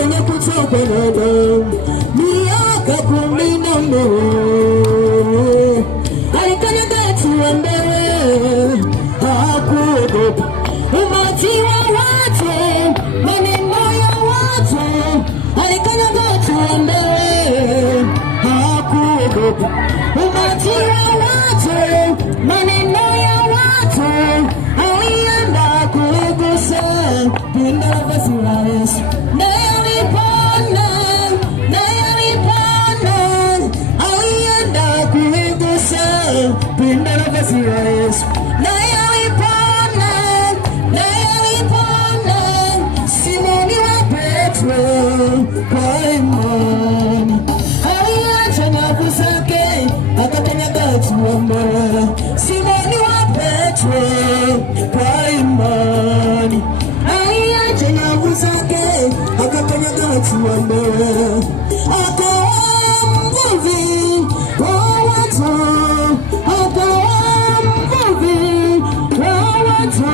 yenye kutokelele miaka 14 alikanyaga tuambele hakuogopa umati wa watu maneno ya watu alikanyaga tuambele hakuogopa umati wa watu maneno ya watu alienda kugusa pinda la vazi la Yesu naye alipona alienda kugusa pinda la vazi la Yesu naye alipona Simoni wa Petro kwa imani aliacha nyavu zake akakanyaga tuambele Simoni wa Petro kwa imani aliacha nyavu zake akakanyaga tuambele akawa mvuvi wa watu akawa mvuvi wa watu